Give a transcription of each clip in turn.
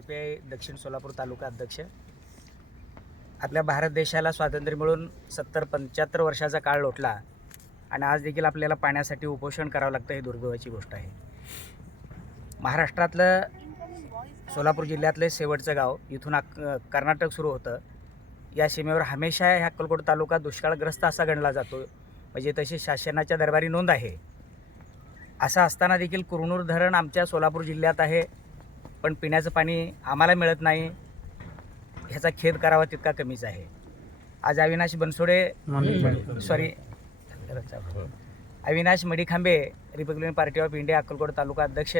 P I दक्षिण सोलापूर तालुका अध्यक्ष. आपल्या भारत देशाला स्वातंत्र्य मिळून सत्तर पंच्याहत्तर वर्षाचा काळ लोटला आणि आज देखील आपल्याला पाण्यासाठी उपोषण करावं लागतं ही दुर्दैवाची गोष्ट आहे. महाराष्ट्रातलं सोलापूर जिल्ह्यातलं शेवटचं गाव इथून अक कर्नाटक सुरू होतं. या सीमेवर हमेशा ह्या अक्कलकोट तालुका दुष्काळग्रस्त असा गणला जातो. म्हणजे तशी शासनाच्या दरबारी नोंद आहे. असं असताना देखील कुरनूर धरण आमच्या सोलापूर जिल्ह्यात आहे. पण पिण्याचं पाणी आम्हाला मिळत नाही. ह्याचा खेद करावा तितका कमीच आहे. आज Avinash Bansode sorry Avinash Madikhambe Republican Party of India Akkalkot taluka अध्यक्ष.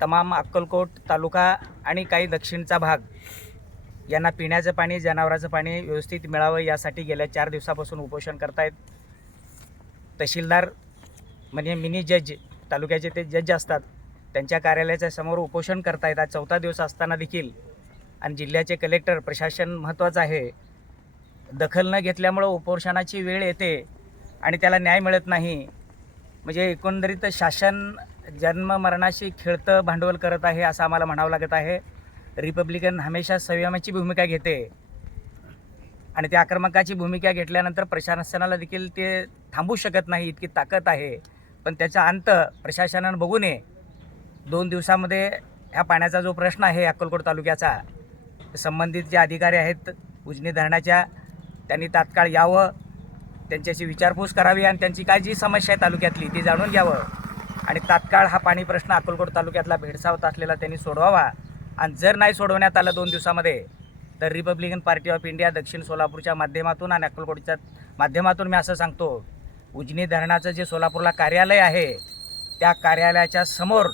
तमाम अक्कलकोट तालुका आणि काही दक्षिणचा भाग यांना पिण्याचं पाणी जनावराचं पाणी व्यवस्थित मिळावं यासाठी गेल्या चार दिवसापासून उपोषण करतायत. तहसीलदार म्हणजे मिनी जज तालुक्याचे ते जज असतात. त्यांच्या कार्यालयाच्या समोर उपोषण करतायत. आज चौथा दिवस असताना देखील आणि जिल्ह्याचे कलेक्टर प्रशासन महत्त्वाचं आहे. दखल न घेतल्यामुळं उपोषणाची वेळ येते आणि त्याला न्याय मिळत नाही. म्हणजे एकंदरीत शासन जन्म मरणाशी खेळतं भांडवल करत आहे असं आम्हाला म्हणावं लागत आहे. रिपब्लिकन हमेशा संयमाची भूमिका घेते. आणि त्या आक्रमकाची भूमिका घेतल्यानंतर प्रशासनाला देखील ते थांबू शकत नाही इतकी ताकद आहे. पण त्याचा अंत प्रशासनानं बघू नये. दोन दिवसामध्ये ह्या पाण्याचा जो प्रश्न आहे अक्कलकोट तालुक्याचा संबंधित जे अधिकारी आहेत उजनी धरणाच्या त्यांनी तात्काळ यावं त्यांच्याशी विचारपूस करावी आणि त्यांची काय जी समस्या आहे तालुक्यातली ती जाणून घ्यावं. आणि तात्काळ हा पाणी प्रश्न अक्कलकोट तालुक्यातला भेडसावत असलेला त्यांनी सोडवावा. आणि जर नाही सोडवण्यात आलं दोन दिवसामध्ये तर रिपब्लिकन पार्टी ऑफ इंडिया दक्षिण सोलापूरच्या माध्यमातून आणि अक्कलकोटच्या माध्यमातून मी असं सांगतो उजनी धरणाचं जे सोलापूरला कार्यालय आहे त्या कार्यालयाच्या समोर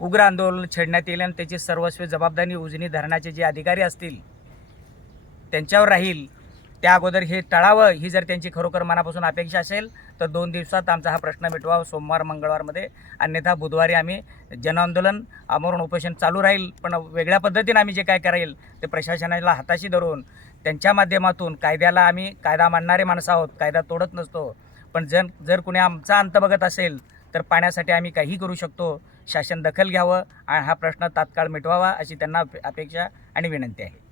उग्र आंदोलन छेडण्यात येईल आणि त्याची सर्वस्वी जबाबदारी उजनी धरणाचे जे अधिकारी असतील त्यांच्यावर राहील. त्या अगोदर हे टळावं ही जर त्यांची खरोखर मनापासून अपेक्षा असेल तर दोन दिवसात आमचा हा प्रश्न मिटवावा सोमवार मंगळवारमध्ये अन्यथा बुधवारी आम्ही जनआंदोलन आमरण उपोषण चालू राहील. पण वेगळ्या पद्धतीने आम्ही जे काय कराईल ते प्रशासनाला हाताशी धरून त्यांच्या माध्यमातून कायद्याला आम्ही कायदा मानणारे माणसं आहोत. कायदा तोडत नसतो. पण जर जर कुणी आमचा अंत बघत असेल तर पाण्यासाठी आम्ही काही करू शकतो. शासन दखल घ्यावं आणि हा प्रश्न तात्काळ मिटवावा अशी त्यांना अपेक्षा आणि विनंती आहे.